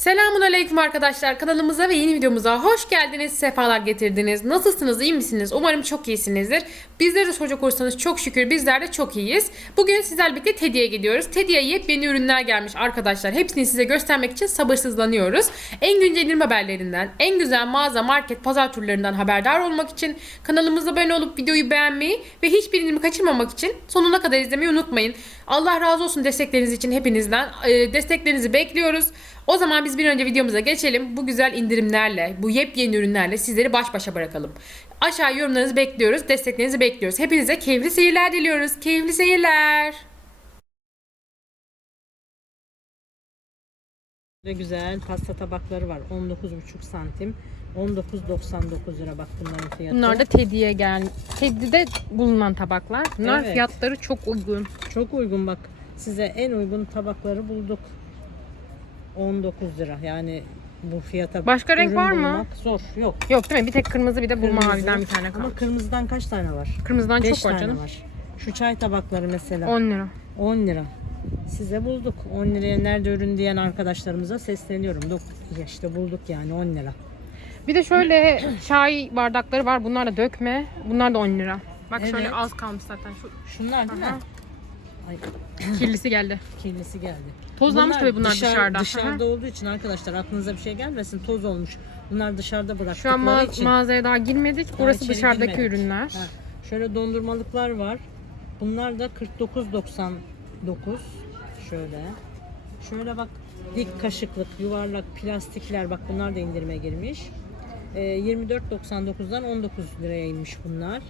Selamun aleyküm arkadaşlar. Kanalımıza ve yeni videomuza hoş geldiniz. Sefalar getirdiniz. Nasılsınız? iyi misiniz? Umarım çok iyisinizdir. Bizleri de soracak olursanız çok şükür bizler de çok iyiyiz. Bugün sizlerle birlikte Teddy'ye gidiyoruz. Teddy'ye yepyeni ürünler gelmiş arkadaşlar. Hepsini size göstermek için sabırsızlanıyoruz. En güncel indirim haberlerinden, en güzel mağaza, market, pazar turlarından haberdar olmak için kanalımıza abone olup videoyu beğenmeyi ve hiçbir indirimi kaçırmamak için sonuna kadar izlemeyi unutmayın. Allah razı olsun destekleriniz için hepinizden. Ee, Desteklerinizi bekliyoruz. O zaman biz bir önce videomuza geçelim. Bu güzel indirimlerle, bu yepyeni ürünlerle sizleri baş başa bırakalım. Aşağı yorumlarınızı bekliyoruz, desteklerinizi bekliyoruz. Hepinize keyifli seyirler diliyoruz. Keyifli seyirler. Ve güzel pasta tabakları var. 19,5 santim. 19.99 lira bak bunların fiyatı. Bunlar da Teddy'ye gel. Teddy'de bulunan tabaklar. Bunlar Evet. fiyatları çok uygun. çok uygun bak. Size en uygun tabakları bulduk. 19 lira. Yani bu fiyata Başka renk ürün var mı? bulmak Zor. Yok. Yok değil mi? Bir tek kırmızı bir de bu Kırmızı. maviden bir tane kaldı. Ama kırmızıdan kaç tane var? Kırmızıdan 5 çok var tane canım. var. Şu çay tabakları mesela 10 lira. 10 lira. Size bulduk. 10 liraya nerede ürün diyen arkadaşlarımıza sesleniyorum. Dok ya işte bulduk yani 10 lira. Bir de şöyle çay bardakları var. Bunlar da dökme. Bunlar da 10 lira. Bak şöyle Evet. az kalmış zaten. Şu Şunlar değil Aha. mi? Ay kirlisi geldi. kirlisi geldi. Tozlanmış tabii bunlar dışarı- dışarıda. Dışarıda olduğu için arkadaşlar aklınıza bir şey gelmesin. Toz olmuş. Bunlar dışarıda Şu an bıraktıkları ma- için. mağazaya daha girmedik. Burası içeri dışarıdaki girmedik. ürünler. Ha, Şöyle dondurmalıklar var. Bunlar da 49.99. Şöyle. Şöyle bak dik kaşıklık, yuvarlak plastikler bak bunlar da indirime girmiş. Ee, 24.99'dan 19 liraya inmiş bunlar.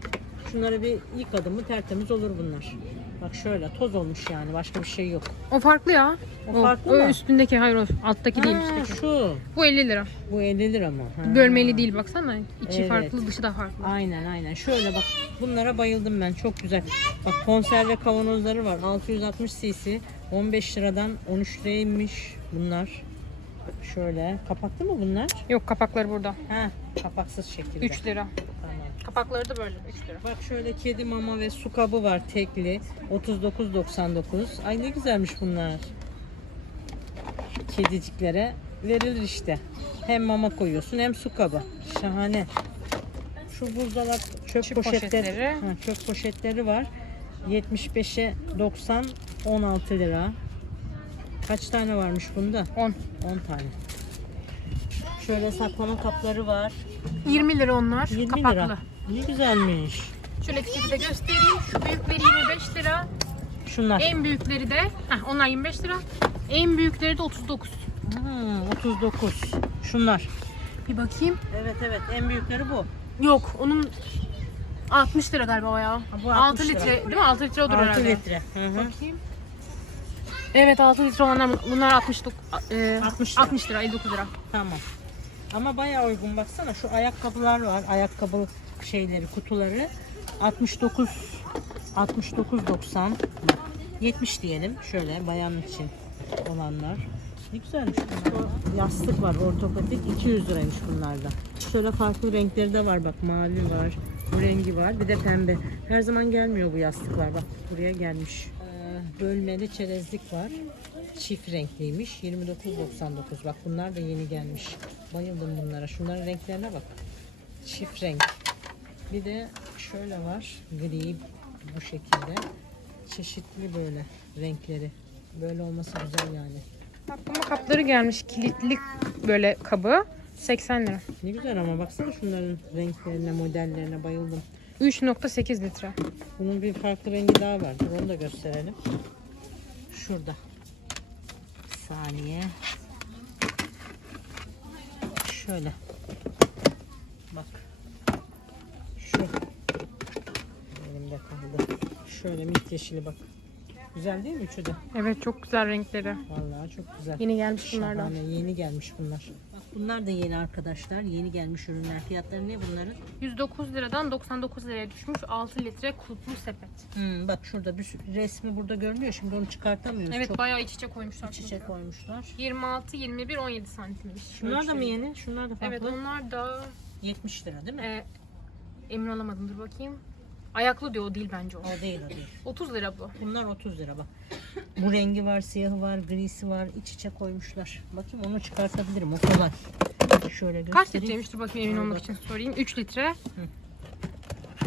Şunları bir yıkadım mı tertemiz olur bunlar. Bak şöyle toz olmuş yani başka bir şey yok. O farklı ya. O farklı o mı? üstündeki hayır o alttaki değil Ha, üstteki. şu. Bu 50 lira. Bu 50 lira mı? Ha. Bölmeli değil baksana. İçi Evet. farklı, dışı da farklı. Aynen aynen. Şöyle bak bunlara bayıldım ben. Çok güzel. Bak konserve kavanozları var. 660 cc. 15 liradan 13 liraya inmiş bunlar. Şöyle. Kapaklı mı bunlar? Yok kapakları burada. Ha, kapaksız şekilde. 3 lira. Kapakları da böyle 3 lira. Bak şöyle kedi mama ve su kabı var tekli. 39.99. Ay ne güzelmiş bunlar. Kediciklere verilir işte. Hem mama koyuyorsun hem su kabı. Şahane. Şu buzdolap çöp Çöp poşetleri, poşetleri. Ha, çöp poşetleri var. 75'e 90 16 lira. Kaç tane varmış bunda? 10. 10 tane. Şöyle saklama kapları var. 20 lira onlar. 20 kapaklı. lira. Ne güzelmiş. Şöyle etiketi de göstereyim. Şu büyükleri 25 lira. Şunlar. En büyükleri de heh, onlar 25 lira. En büyükleri de 39. Ha, 39. Şunlar. Bir bakayım. Evet evet en büyükleri bu. Yok onun 60 lira galiba o ya. bu 6 60 lira. litre değil mi? 6 litre odur 6 herhalde. litre. Hı hı. Bakayım. Evet 6 litre olanlar bunlar 69 e, 60 lira. 60 lira 59 lira. Tamam. Ama bayağı uygun baksana şu ayakkabılar var. Ayakkabı şeyleri, kutuları 69 69.90. Bak, 70 diyelim. Şöyle bayan için olanlar. Ne güzelmiş. Yastık var ortopedik 200 liraymış bunlarda. Şöyle farklı renkleri de var bak mavi var, bu rengi var bir de pembe. Her zaman gelmiyor bu yastıklar bak buraya gelmiş. Ee, bölmeli çerezlik var. Çift renkliymiş 29.99 bak bunlar da yeni gelmiş. Bayıldım bunlara. Şunların renklerine bak. Çift renk. Bir de şöyle var. Gri bu şekilde. Çeşitli böyle renkleri. Böyle olması güzel yani. Saklama kapları gelmiş kilitli böyle kabı 80 lira. Ne güzel ama baksana şunların renklerine, modellerine bayıldım. 3.8 litre. Bunun bir farklı rengi daha var. Dur onu da gösterelim. Şurada. Saniye. Şöyle. Bak. Şu. Elimde kaldı. Şöyle mit yeşili bak. Güzel değil mi üçü de? Evet çok güzel renkleri. Vallahi çok güzel. Yeni gelmiş bunlardan. Şahane. Yeni gelmiş bunlar. Bunlar da yeni arkadaşlar. Yeni gelmiş ürünler. Fiyatları ne bunların? 109 liradan 99 liraya düşmüş 6 litre kulplu sepet. Hmm, bak şurada bir sürü- resmi burada görünüyor. Şimdi onu çıkartamıyoruz. Evet Çok bayağı iç içe koymuşlar. iç içe çünkü. koymuşlar. 26, 21, 17 santimmiş. Şunlar da mı Ölçüleri. yeni? Şunlar da farklı. Evet onlar da 70 lira değil mi? e, emin olamadım dur bakayım. Ayaklı diyor o değil bence o. O değil o değil. 30 lira bu. Bunlar 30 lira bak. Bu rengi var, siyahı var, grisi var. iç içe koymuşlar. Bakayım onu çıkartabilirim. O kolay. Şöyle göstereyim. Kaç litreymiş dur bakayım emin olmak için sorayım. 3 litre.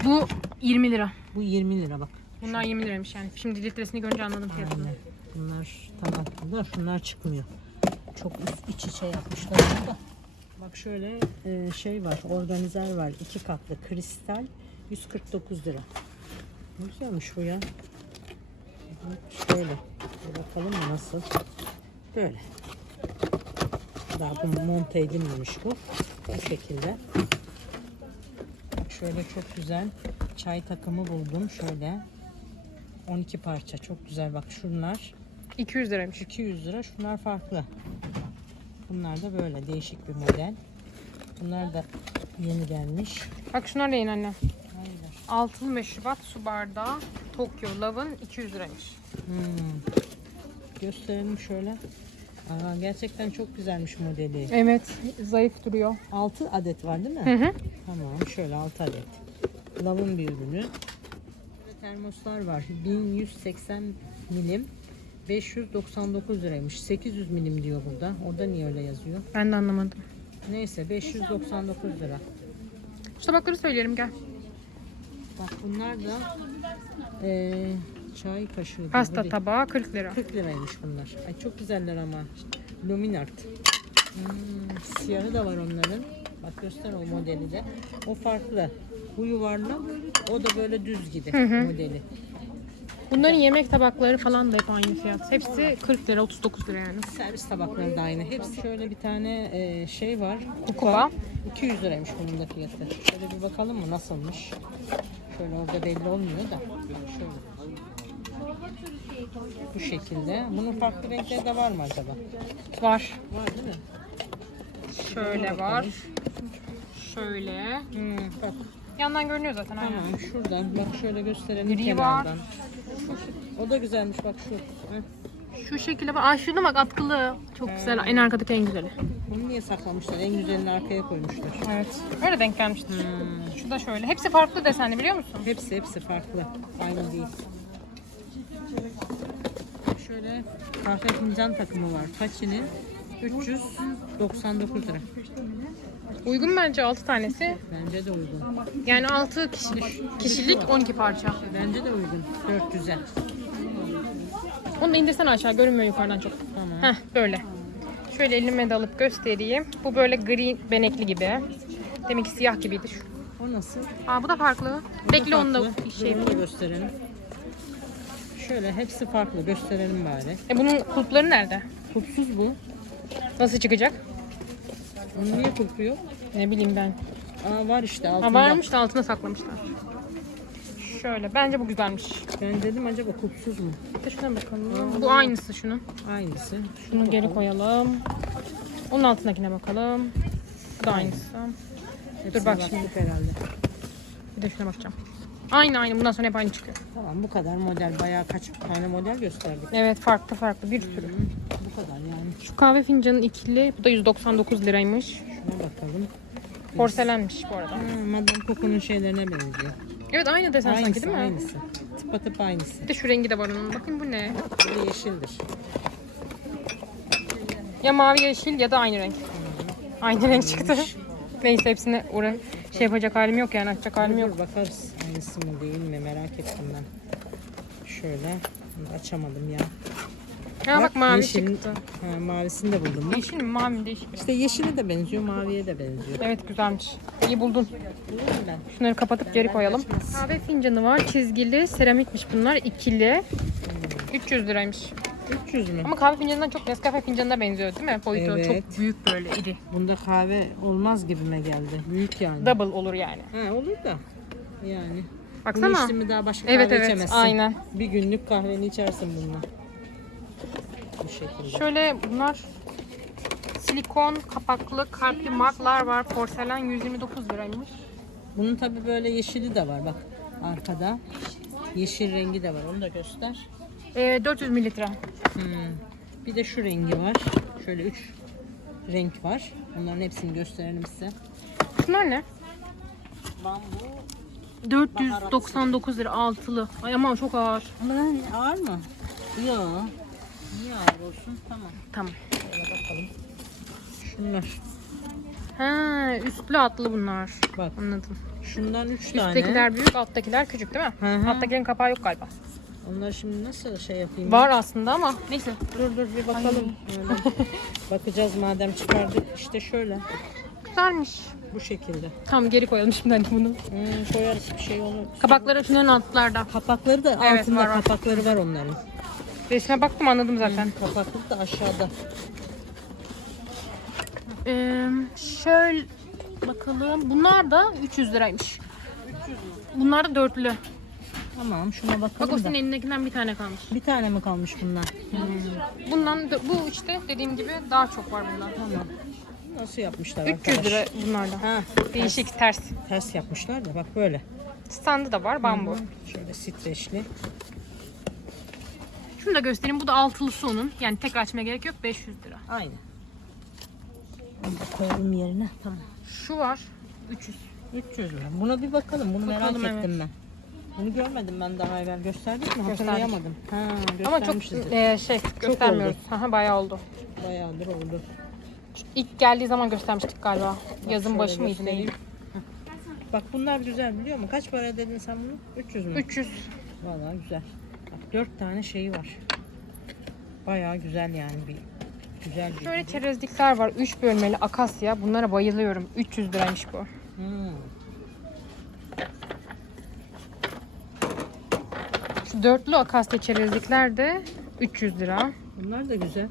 Bu 20 lira. Bu 20 lira bak. Bunlar 20 liraymış yani. Şimdi litresini görünce anladım fiyatını. Aynen. Bunlar tabaklı da şunlar çıkmıyor. Çok üst iç içe yapmışlar burada. Bak şöyle e, şey var, organizer var. iki katlı kristal 149 lira. Ne güzelmiş bu ya. Şöyle. Bir bakalım nasıl? Böyle. Daha bu monte edilmemiş bu. Bu şekilde. Şöyle çok güzel çay takımı buldum. Şöyle 12 parça. Çok güzel bak şunlar 200 liraymış. 200 lira. Şunlar farklı. Bunlar da böyle değişik bir model. Bunlar da yeni gelmiş. Bak şunlar da yeni anne. Aynen. Altılı meşrubat su bardağı Tokyo Love'ın 200 liraymış. Hmm. Gösterelim şöyle. Aa, gerçekten çok güzelmiş modeli. Evet zayıf duruyor. 6 adet var değil mi? Hı hı. Tamam şöyle 6 adet. Lavın bir ürünü. Termoslar var. 1180 milim. 599 liraymış. 800 milim diyor burada. Orada niye öyle yazıyor? Ben de anlamadım. Neyse 599 lira. Şu tabakları söyleyelim gel. Bak bunlar da eee, çay kaşığı. Pasta tabağı 40 lira. 40 liraymış bunlar. Ay çok güzeller ama. Luminart. Hmm, siyahı da var onların. Bak göster o modeli de. O farklı. Bu yuvarlak. O da böyle düz gibi modeli. Bunların yemek tabakları falan da hep aynı fiyat. Hepsi 40 lira 39 lira yani. Servis tabakları da aynı. Hepsi şöyle bir tane eee, şey var. Kupa. 200 liraymış bunun da fiyatı. Şöyle bir bakalım mı nasılmış. Şöyle orada belli olmuyor da. Şöyle. Bu şekilde. Bunun farklı renkleri de var mı acaba? Var. Var değil mi? Şöyle var. Şöyle. Hmm, bak Yandan görünüyor zaten aynen. tamam şuradan bak şöyle gösterelim Gri var. O da güzelmiş bak şu. Hı. Şu şekilde bak. Aa şuna bak atkılı. Çok güzel. En arkadaki en güzeli. Bunu niye saklamışlar? En güzelini arkaya koymuşlar. Evet. Öyle denk gelmiştir. Şu da şöyle. Hepsi farklı desenli biliyor musun? Hepsi hepsi farklı. Aynı değil. Şöyle kahve fincan takımı var. Kaçını? 399 lira. Uygun bence 6 tanesi. Bence de uygun. Yani 6 kişilik, kişilik 12 parça. Bence de uygun. 400'e. Onu da indirsene aşağı görünmüyor yukarıdan çok. Tamam. Heh böyle. Şöyle elime de alıp göstereyim. Bu böyle gri benekli gibi. Demek ki siyah gibiydi şu. O nasıl? Aa bu da farklı. Bu Bekle onu da şey. Onu gösterelim. Şöyle hepsi farklı. Gösterelim bari. E bunun kulpları nerede? Kupsuz bu. Nasıl çıkacak? Onun niye kulpu yok? Ne bileyim ben. Aa var işte altında. Ha varmış da altına saklamışlar. Şöyle. Bence bu güzelmiş. Ben dedim acaba kupsuz mu? Bir de şuna bakalım. Bu aynısı şunun. Aynısı. Şunu geri koyalım. Onun altındakine bakalım. Bu da aynısı. Hepsine Dur bak şimdi. herhalde. Bir de şuna bakacağım. Aynı aynı. Bundan sonra hep aynı çıkıyor. Tamam bu kadar model. Bayağı kaç tane model gösterdik. Evet farklı farklı bir sürü. Bu kadar yani. Şu kahve fincanın ikili. Bu da 199 liraymış. Şuna bakalım. Porselenmiş bu arada. Ha, Madame Coco'nun şeylerine benziyor. Evet aynı desen Aynısı sanki değil mi? aynısı. Tıpatıp aynısı. Bir de şu rengi de var onun. Bakın bu ne? Bu yeşildir. Ya mavi yeşil ya da aynı renk. Aynı renk çıktı. Neyse hepsini uğra şey yapacak halim yok yani açacak halim yok. Bakarız. Aynısı mı değil mi merak ettim ben. Şöyle. Açamadım ya. Ha bak mavi yeşilin- çıktı. Ha, mavisini de buldum. Bak. Yeşil mi mavi mi değişik. İşte yeşili de benziyor, maviye de benziyor. Evet güzelmiş. İyi buldun. Şunları kapatıp geri koyalım. Kahve fincanı var. Çizgili, seramikmiş bunlar. ikili. 300 liraymış. 300 mü? Ama kahve fincanından çok Nescafe fincanına benziyor değil mi? Boyutu Evet. çok büyük böyle iri. Bunda kahve olmaz gibime geldi. Büyük yani. Double olur yani. Ha, olur da. Yani. Bunu Baksana. içtin mi daha başka Evet, kahve evet, içemezsin. aynen. Bir günlük kahveni içersin bununla. Bu şekilde. Şöyle bunlar silikon kapaklı kalpli marklar var. Porselen 129 liraymış. Bunun tabi böyle yeşili de var bak arkada. Yeşil rengi de var onu da göster. Ee, 400 mililitre. Hmm. Bir de şu rengi var. Şöyle üç renk var. Onların hepsini gösterelim size. Şunlar ne? Bambu. 499 lira altılı. Ay ama çok ağır. Ama ağır mı? Yok. Niye ağır olsun? Tamam. Tamam. Şöyle bakalım. Şunlar. Ha, üstlü atlı bunlar. Bak. Anladım. Şundan 3 tane. Üsttekiler büyük, alttakiler küçük değil mi? Hı hı. Alttakilerin kapağı yok galiba. Onları şimdi nasıl şey yapayım? Var aslında ama neyse. Dur dur bir bakalım. Bakacağız madem çıkardık. İşte şöyle. Güzelmiş. Bu şekilde. Tamam geri koyalım şimdi hani bunu. Hmm, koyarız bir şey olur. Kapakları şunların altlarda. Kapakları da Evet, altında var, var. kapakları var onların. Resme baktım anladım zaten. Kapakları da aşağıda. Ee, şöyle bakalım. Bunlar da 300 liraymış. Bunlar da dörtlü. Tamam şuna Bak o bakalım da. senin elindekinden bir tane kalmış. Bir tane mi kalmış bundan? Bundan dö- bu işte dediğim gibi daha çok var bundan. Tamam. Nasıl yapmışlar 300 arkadaş? lira bunlardan. Ha, Değişik ters. ters yapmışlar da bak böyle. Standı da var bambu. Şöyle streçli. Şunu da göstereyim. Bu da altılısı onun. Yani tek açmaya gerek yok. 500 lira. Aynı. Onu da koyalım yerine. Tamam. Şu var. 300. 300 lira. Buna bir bakalım. Bunu Bakalım, merak evet. ettim ben. Bunu görmedim ben daha evvel. Gösterdik mi? Gösterdik. Hatırlayamadım. Ha, Ama çok göstermişizdir. e, şey göstermiyoruz. Aha, bayağı oldu. Bayağıdır oldu. İlk geldiği zaman göstermiştik galiba. Yazın şöyle başı mıydı göstereyim. neydi? Bak bunlar güzel biliyor musun? Kaç para dedin sen bunu? 300 mü? 300. Vallahi güzel. 4 tane şeyi var. Bayağı güzel yani bir güzel bir. Şöyle çerezlikler var. 3 bölmeli akasya. Bunlara bayılıyorum. 300 liraymış bu. Hmm. Şu dörtlü akasya çerezlikler de 300 lira. Bunlar da güzel.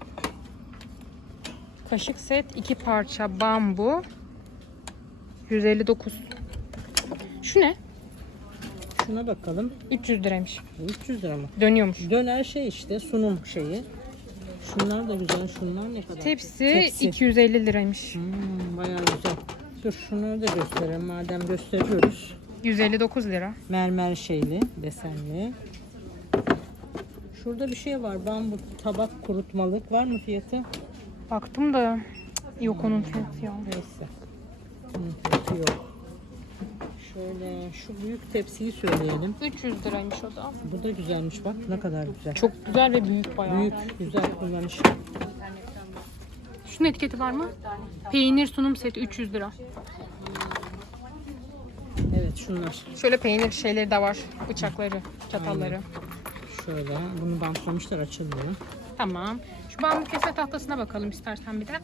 Kaşık set 2 parça bambu. 159. Şu ne? Şuna bakalım. 300 liraymış. Bu 300 lira mı? Dönüyormuş. Döner şey işte sunum şeyi. Şunlar da güzel. Şunlar ne kadar? Tepsi, Tepsi. 250 liraymış. Hmm, bayağı güzel. Dur şunu da gösterelim madem gösteriyoruz. 159 lira. Mermer şeyli, desenli. Şurada bir şey var. Bambu tabak kurutmalık. Var mı fiyatı? Baktım da cık, yok onun fiyatı ya. Neyse. Bunun fiyatı yok. Şöyle şu büyük tepsiyi söyleyelim. 300 liraymış o da. Bu da güzelmiş bak ne kadar güzel. Çok güzel ve büyük bayağı. büyük, güzel kullanış. Şunun etiketi var mı? Peynir sunum seti 300 lira. Evet şunlar. Şöyle peynir şeyleri de var. Bıçakları, çatalları. Şöyle bunu bantlamışlar açılmıyor. Tamam. Şu bambu kesme tahtasına bakalım istersen bir de.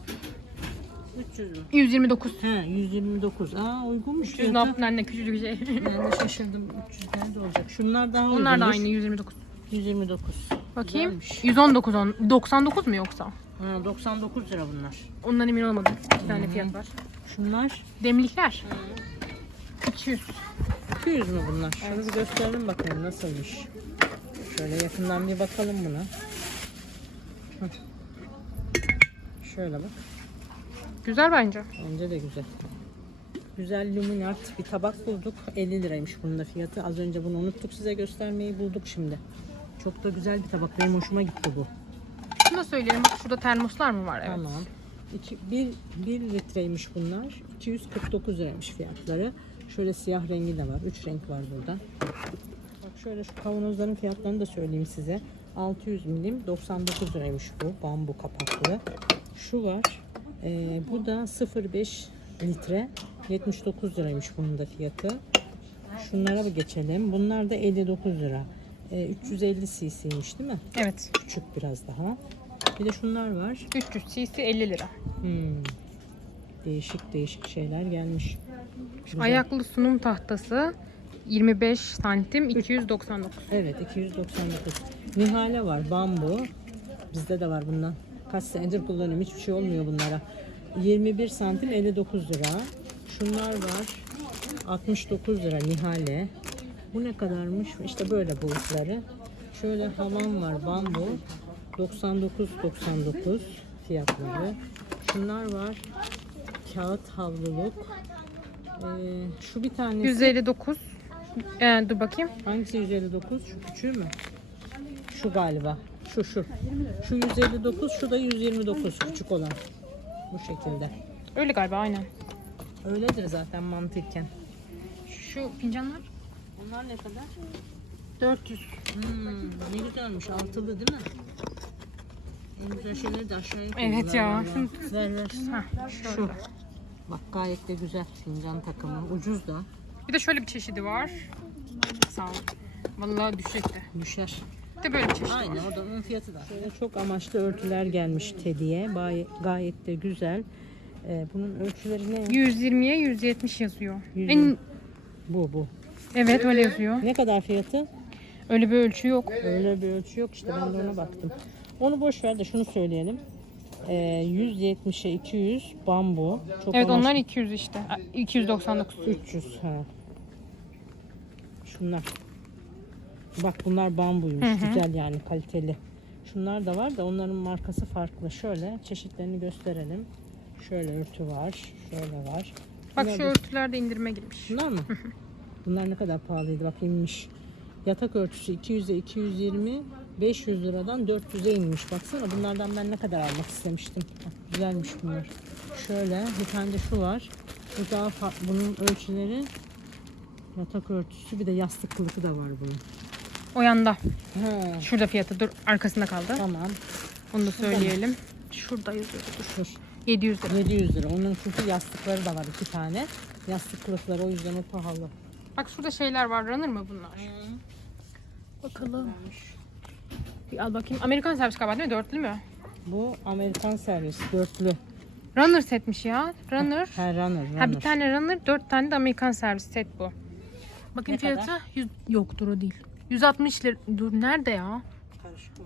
300 mü? 129. He 129. Aa uygunmuş 300 ne fiyatı. yaptın anne küçücük şey. Ben de şaşırdım. 300 nerede olacak? Şunlar daha Onlar da aynı 129. 129. Bakayım. Güzelmiş. 119 on, 99 mu yoksa? Ha, 99 lira bunlar. Ondan emin olmadım. İki tane fiyat var. Şunlar Demlikler. 200. 200 mü bunlar? Şunu bir gösterelim bakalım nasılmış. Şöyle yakından bir bakalım buna. Hah. Şöyle bak. Güzel bence. Bence de güzel. Güzel luminart bir tabak bulduk. 50 liraymış bunun da fiyatı. Az önce bunu unuttuk size göstermeyi bulduk şimdi. Çok da güzel bir tabak. Benim hoşuma gitti bu. Şunu da söyleyelim. Bak şurada termoslar mı var? Evet. Tamam. 2, 1, 1 litreymiş bunlar. 249 liraymış fiyatları. Şöyle siyah rengi de var. 3 renk var burada. Bak şöyle şu kavanozların fiyatlarını da söyleyeyim size. 600 milim 99 liraymış bu. Bambu kapaklı. Şu var. Ee, bu da 0,5 litre. 79 liraymış bunun da fiyatı. Şunlara bir geçelim. Bunlar da 59 lira. Ee, 350 cc'ymiş değil mi? Evet. Küçük biraz daha. Bir de şunlar var. 300 cc 50 lira. Hmm. Değişik değişik şeyler gelmiş. Güzel. Ayaklı sunum tahtası 25 santim 299. Evet 299. Nihale var bambu. Bizde de var bundan. Kaç senedir kullanıyorum. Hiçbir şey olmuyor bunlara. 21 santim 59 lira. Şunlar var. 69 lira nihale. Bu ne kadarmış? İşte böyle boyutları. Şöyle havan var bambu. 99.99 fiyatları. Şunlar var. Kağıt havluluk. Ee, şu bir tanesi. 159. Ee, dur bakayım. Hangisi 159? Şu küçüğü mü? Şu galiba. Şu şu. Şu 159, şu da 129 küçük olan. Bu şekilde. Öyle galiba aynen. Öyledir zaten mantıken. Şu fincanlar Bunlar ne kadar? 400. Hmm, ne güzelmiş. Altılı değil mi? En güzel şeyleri de aşağıya koyuyorlar. Evet ya. Ver ver. Heh, Şu. Bak gayet de güzel fincan takımı. Ucuz da. Bir de şöyle bir çeşidi var. Sağ ol. Vallahi düşecekti. Düşer. De böyle Aynen var. o da onun fiyatı da. Şöyle çok amaçlı örtüler gelmiş Teddy'ye. Gayet, gayet de güzel. Ee, bunun ölçüleri ne? 120'ye 170 yazıyor. 120. En, Bu bu. evet öyle yazıyor. Ne kadar fiyatı? Öyle bir ölçü yok. Öyle bir ölçü yok işte ben de ona baktım. Onu boş ver de şunu söyleyelim. Ee, 170'e 200 bambu. Çok Evet amaçlı- onlar 200 işte. 299. 300 ha. Şunlar. Bak bunlar bambuymuş. Hı hı. Güzel yani kaliteli. Şunlar da var da onların markası farklı. Şöyle çeşitlerini gösterelim. Şöyle örtü var. Şöyle var. Bak Bunlar şu da- örtülerde indirime girmiş. Bunlar mı? Bunlar ne kadar pahalıydı bak inmiş. Yatak örtüsü 200'e 220, 500 liradan 400'e inmiş. Baksana bunlardan ben ne kadar almak istemiştim. Bak, güzelmiş bunlar. Şöyle bir tane de şu var. Bu daha farklı. Bunun ölçüleri yatak örtüsü bir de yastık kılıfı da var bunun. O yanda. Ha, Şurada fiyatı dur arkasında kaldı. tamam. Onu da söyleyelim. Şurada yazıyordu. Dur. Dur. 700 lira. 700 lira. Onun çünkü yastıkları da var iki tane. Yastık kılıfları o yüzden o pahalı. Bak şurada şeyler var. Runner mı bunlar? Bakalım. Bir al bakayım. Amerikan servis galiba değil mi? Dörtlü mü? Bu Amerikan servis dörtlü. Runner setmiş ya. Runner. Ha runner, runner. Ha bir tane runner, dört tane de Amerikan servis set bu. Bakayım Ne fiyatı. 100, yoktur o değil. 160 lira. Dur nerede ya? Karışık mı?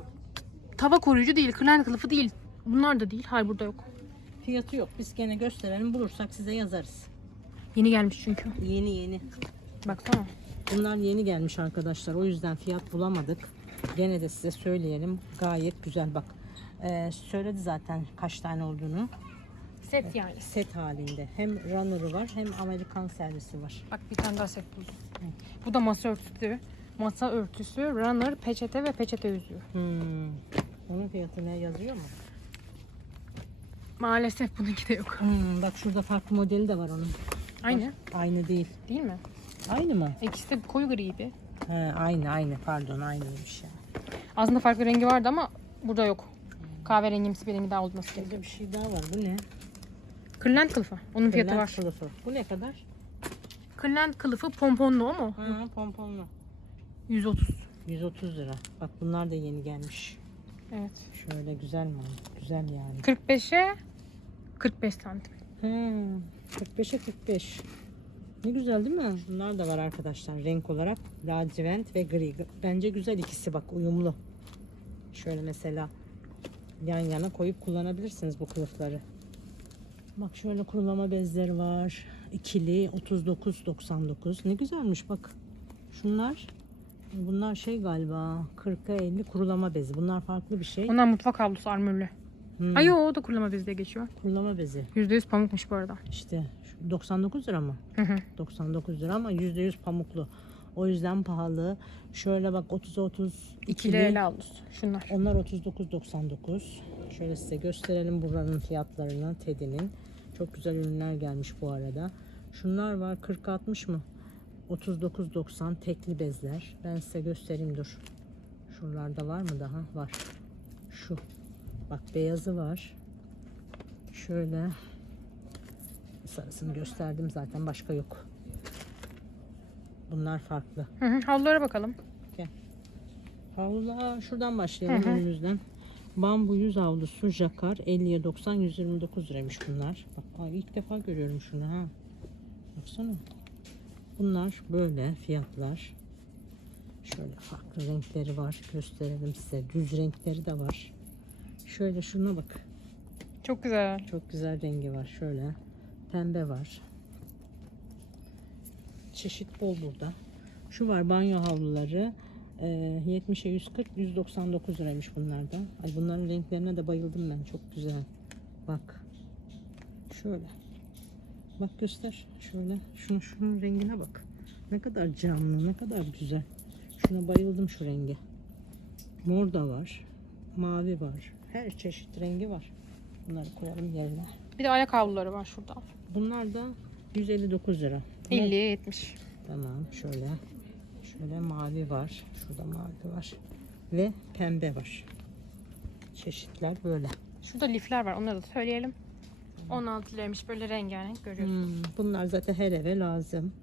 Tava koruyucu değil, kırlent kılıfı değil. Bunlar da değil. Hayır burada yok. Fiyatı yok. Biz gene gösterelim. Bulursak size yazarız. Yeni gelmiş çünkü. Yeni yeni. Baksana. Bunlar yeni gelmiş arkadaşlar. O yüzden fiyat bulamadık. Gene de size söyleyelim. Gayet güzel bak. Ee, söyledi zaten kaç tane olduğunu. Set yani. Set halinde. Hem runner'ı var hem Amerikan servisi var. Bak bir tane daha set buldum. Bu da masa örtüsü. Masa örtüsü, runner, peçete ve peçete yüzüğü. Hmm. Onun fiyatı ne yazıyor mu? Maalesef bununki de yok. Hmm, bak şurada farklı modeli de var onun. Aynı. Aynı değil. Değil mi? Aynı mı? İkisi de koyu griydi. He, aynı aynı. Pardon aynıymış ya. Aslında farklı rengi vardı ama burada yok. Kahverengimsi bir rengi daha olması gerekiyor. Burada bir şey daha var. Bu ne? Kırlent kılıfı. Onun fiyatı Kırlent var. kılıfı. Bu ne kadar? Kırlent kılıfı pomponlu o mu? Ha, pomponlu. 130. 130 lira. Bak bunlar da yeni gelmiş. Evet. Şöyle güzel mi? Güzel yani. 45'e 45 santim. Hmm, 45'e 45. Ne güzel değil mi? Bunlar da var arkadaşlar renk olarak. Lacivert ve gri. Bence güzel ikisi bak uyumlu. Şöyle mesela yan yana koyup kullanabilirsiniz bu kılıfları. Bak şöyle kurulama bezleri var. İkili 39.99. Ne güzelmiş bak. Şunlar bunlar şey galiba 40'a 50 kurulama bezi. Bunlar farklı bir şey. Onlar mutfak havlusu armürlü. Hmm, Ay o da kurulama bezi diye geçiyor. kurulama bezi. %100 pamukmuş bu arada. İşte şu 99 lira mı? Hı hı. 99 lira ama %100 pamuklu. O yüzden pahalı. Şöyle bak 30 30 İkili el havlusu. Şunlar. Onlar 39.99. Şöyle size gösterelim buranın fiyatlarını Teddy'nin. Çok güzel ürünler gelmiş bu arada. Şunlar var 40 60 mı? 39.90 tekli bezler. Ben size göstereyim dur. Şuralarda var mı daha? Var. Şu. Bak beyazı var. Şöyle sarısını gösterdim zaten başka yok. Bunlar farklı. Hı hı. Havlulara bakalım. Havlular şuradan başlayalım Hı hı. önümüzden. Bambu yüz havlusu jakar 50'ye 90 129 liraymış bunlar. Bak ay ilk defa görüyorum şunu ha. Baksana. Bunlar böyle fiyatlar. Şöyle farklı renkleri var. Gösterelim size. Düz renkleri de var. Şöyle şuna bak. Çok güzel. Çok güzel rengi var. Şöyle pembe var. Çeşit bol burada. Şu var banyo havluları. Ee, 70'e 140, 199 liraymış bunlardan. Ay bunların renklerine de bayıldım ben. Çok güzel. Bak. Şöyle. Bak göster. Şöyle. Şunu şunun rengine bak. Ne kadar canlı, ne kadar güzel. Şuna bayıldım şu rengi. Mor da var. Mavi var. Her çeşit rengi var. Bunları koyalım yerine. Bir de ayak havluları var şurada. Bunlar da 159 lira. Bunlar- 50'ye 70. Tamam şöyle. Şöyle mavi var. Şurada mavi var. Ve pembe var. Çeşitler böyle. Şurada lifler var. Onları da söyleyelim. 16 liraymış. Böyle rengarenk görüyorsunuz. Hmm, bunlar zaten her eve lazım.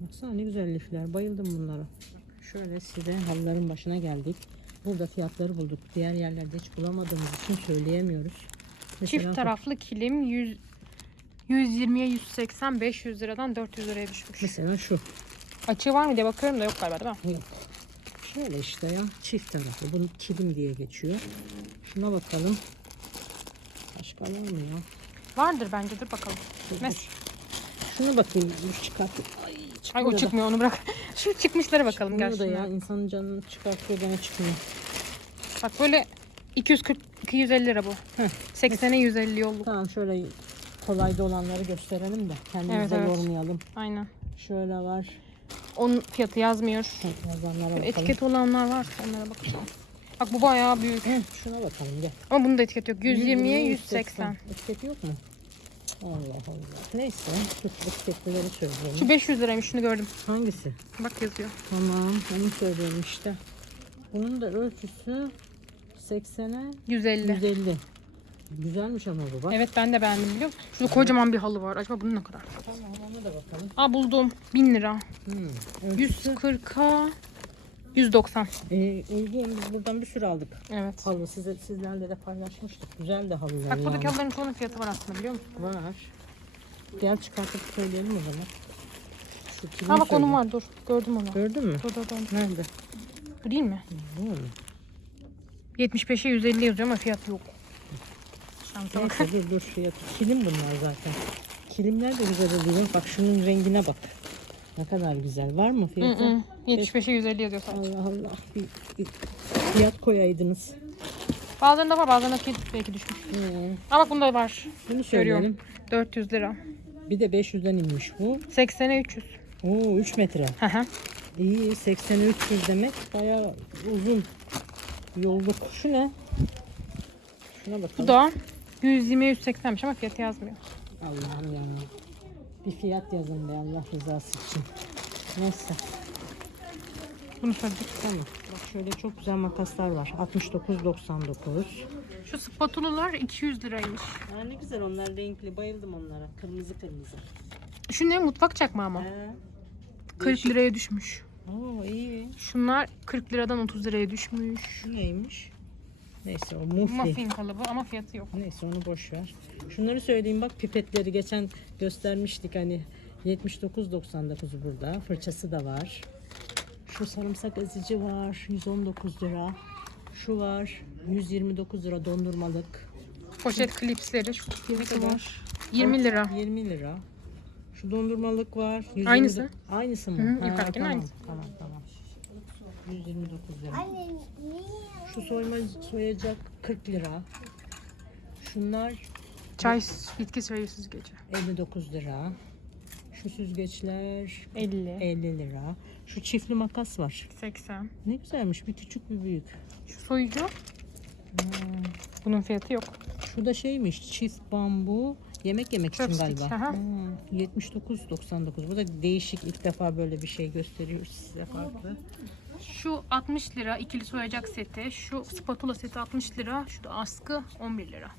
Baksana ne güzel lifler. Bayıldım bunlara. Şöyle size halıların başına geldik. Burada fiyatları bulduk. Diğer yerlerde hiç bulamadığımız için söyleyemiyoruz. Mesela Çift taraflı kilim 100 120'ye 180 500 liradan 400 liraya düşmüş. Mesela şu. Açığı var mı diye bakıyorum da yok galiba değil mi? Yok. Şöyle işte ya. Çift taraflı. Bunu kilim diye geçiyor. Şuna bakalım. Başka var mı ya? Vardır bence dur bakalım. Dur, Mes- dur. Şunu bakayım. Dur çıkart. Ay, Ay çıkmıyor o da. çıkmıyor onu bırak. Şu çıkmışlara bakalım Çıkmıyor da ya. insanın canını çıkartıyor gene çıkmıyor. Bak böyle 240 250 lira bu. Heh. 80'e 150 yolluk. Tamam şöyle kolayda olanları gösterelim de kendimizi Evet, evet. yormayalım. Aynen. Şöyle var. Onun fiyatı yazmıyor. Yazanlara bakalım. Etiket olanlar var. Onlara bakacağım. Bak bu bayağı büyük. Hı, şuna bakalım gel. Ama bunda etiket yok. 120'ye 180. Etiket yok mu? Allah Allah. Neyse. Dur etiketleri söyleyeyim. Şu 500 liraymış şunu gördüm. Hangisi? Bak yazıyor. Tamam. Onu söylüyorum işte. Bunun da ölçüsü 80'e 150. 150. Güzelmiş ama bu bak. Evet ben de beğendim biliyor musun? Şurada kocaman bir halı var. Acaba bunun ne kadar? Tamam ona da bakalım. Aa buldum. 1000 lira. Hmm. Ölçüsü. 140'a 190. Ee, uygun. Biz buradan bir sürü aldık. Evet. Halı size sizlerle de paylaşmıştık. Güzel de halılar Bak buradaki halıların çoğunun fiyatı var aslında biliyor musun? Var. Gel çıkartıp söyleyelim o zaman. Şu kimin Ha bak söylüyor? onun var dur. Gördüm onu. Gördün mü? Dur dur dur. Nerede? Bu değil mi? Bu mu? 75'e 150 yazıyor ama fiyat yok. Şansa bak. Neyse dur dur fiyatı. Kilim bunlar zaten. Kilimler de güzel oluyor. Bak şunun rengine bak. Ne kadar güzel. Var mı Hı fiyatı? hı. 75'e 150 yazıyor sadece. Allah Allah. Bir, bir fiyat koyaydınız. Bazılarında var bazılarında fiyat belki düşmüş. Hı. Ama bak bunda var. Bunu söyleyelim. Görüyorum. 400 lira. Bir de 500'den inmiş bu. 80'e 300. Oo 3 metre. Hı hı. İyi 80 300 demek bayağı uzun yolluk. Şu ne? Şuna bakalım. Bu da 120'ye 180'miş ama fiyatı yazmıyor. Allah'ım ya. Bir fiyat yazın be Allah rızası için. Neyse Bunu söyledik. tamam. Bak şöyle çok güzel makaslar var. 69.99. Şu spatulalar 200 liraymış. Aa, ne güzel onlar renkli. Bayıldım onlara. Kırmızı kırmızı. Şu ne mutfak çakma ama. He. 40 liraya düşmüş. Oo iyi. Şunlar 40 liradan 30 liraya düşmüş. Neymiş? Neyse o muffin. Muffin kalıbı ama fiyatı yok. Neyse onu boş ver. Şunları söyleyeyim bak pipetleri geçen göstermiştik hani 79.99 burada. Fırçası da var. Şu sarımsak ezici var 119 lira. Şu var 129 lira dondurmalık. Poşet klipsleri şu Ne fiyatı kadar? var. 20 lira. 20 lira. Şu dondurmalık var. 129 Aynısı. Aynısı mı? Hı, yukarıdakinin tamam, aynısı. Tamam tamam. 129 lira. Şu soyma soyacak 40 lira. Şunlar Çay bitki çayı süzgeci. 59 lira. Şu süzgeçler 50. 50 lira. Şu çiftli makas var. 80. Ne güzelmiş. Bir küçük bir büyük. Şu soyucu. Bunun fiyatı yok. Şu da şeymiş. Çift bambu. Yemek yemek için Chopstick, galiba. aha. Hmm, 79.99. Bu da değişik. ilk defa böyle bir şey gösteriyor size farklı. Şu 60 lira ikili soyacak seti. Şu spatula seti 60 lira. Şu da askı 11 lira.